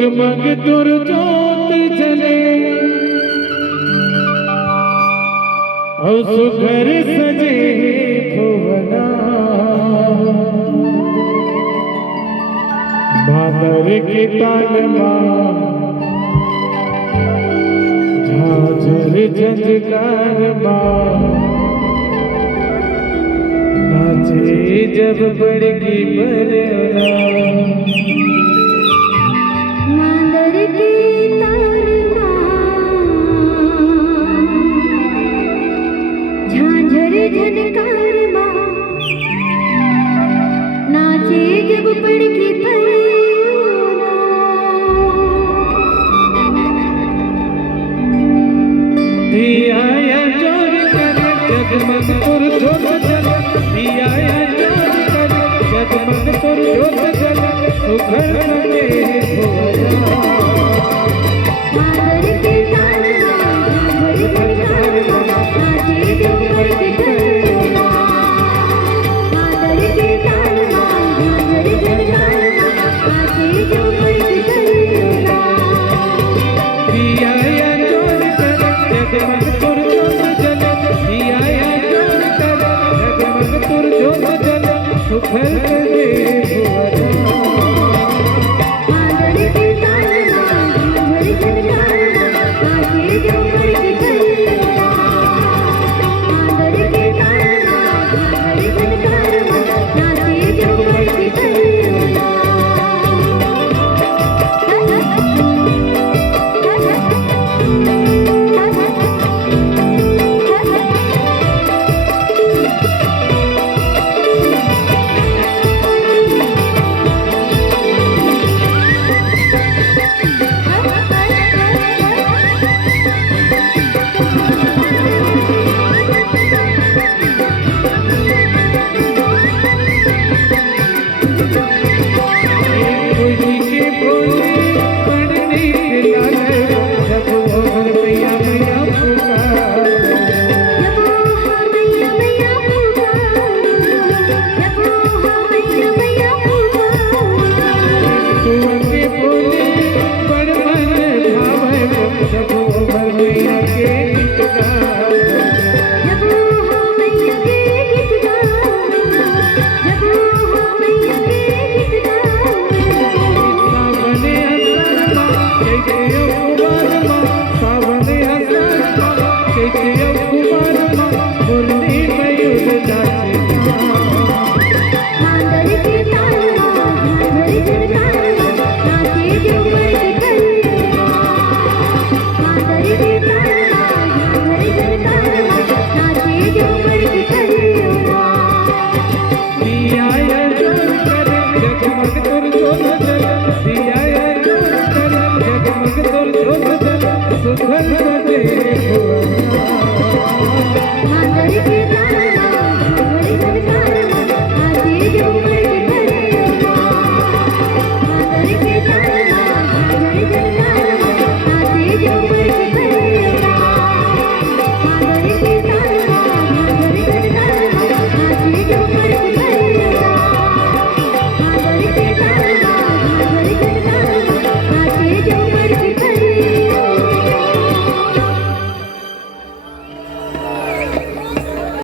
जगमग तुर जोत जले और सुघर सजे भुवना बादर के ताल मां झांझर झंझकार मां नाचे जब बड़की बरना मादर के ताल झांझर झनकार नाचे जब बड़की बरना दिया जोर कर जगमग तुर जोत जल दिया जोर कर जगमग तुर जोत जल सुघर लगे भुवना मादर के ताल झांझर झनकार नाचे जब बड़की बरना मादर के ताल झांझर झनकार नाचे जब बड़की बरना दिया जोर कर जगमग तुर जोत जल दिया जोर कर जगमग तुर जोत जल सुघर लगे